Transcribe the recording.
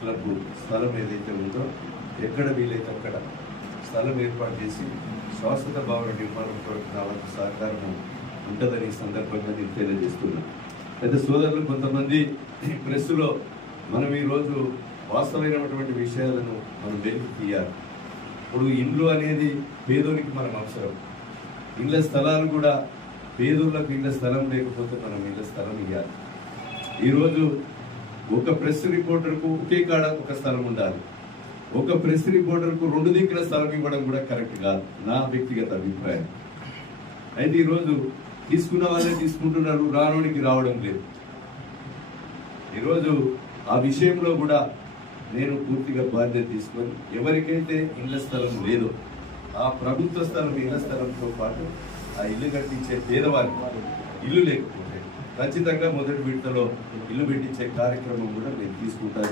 Club స్థలం ఏదైతే ఉందో ఎక్కడ వీలైతే అక్కడ స్థలం ఏర్పాటు చేసి శాశ్వత భవన నిర్మాణం కొరకు నా వంతు సహకారం ఉంటుందని ఈ సందర్భంగా నేను తెలియజేస్తున్నాను. అయితే సోదరులు కొంతమంది ప్రెస్సులో మనం ఈరోజు వాస్తవమైనటువంటి విషయాలను మనం వెలికి తీయాలి. ఇప్పుడు ఇండ్లు అనేది పేదోనికి మనం అవసరం. ఇళ్ల స్థలాలు కూడా పేదోళ్ళకు ఇళ్ల స్థలం లేకపోతే మనం ఇళ్ల స్థలం ఇవ్వాలి. ఈరోజు ఒక ప్రెస్ రిపోర్టర్కు ఒకే కాడ ఒక స్థలం ఉండాలి. ఒక ప్రెస్ రిపోర్టర్కు 2 దిక్కుల స్థలం ఇవ్వడం కూడా కరెక్ట్ కాదు, నా వ్యక్తిగత అభిప్రాయం. అయితే ఈరోజు తీసుకున్న వాళ్ళే తీసుకుంటున్నారు, రానోడికి రావడం లేదు. ఈరోజు ఆ విషయంలో కూడా నేను పూర్తిగా బాధ్యత తీసుకొని ఎవరికైతే ఇళ్ల స్థలం లేదో ఆ ప్రభుత్వ స్థలం ఇళ్ల స్థలంతో పాటు ఆ ఇల్లు కట్టించే పేదవారికి ఇల్లు లేకపోతే ఖచ్చితంగా మొదటి విడతలో ఇల్లు పెట్టించే కార్యక్రమం కూడా నేను తీసుకుంటాను.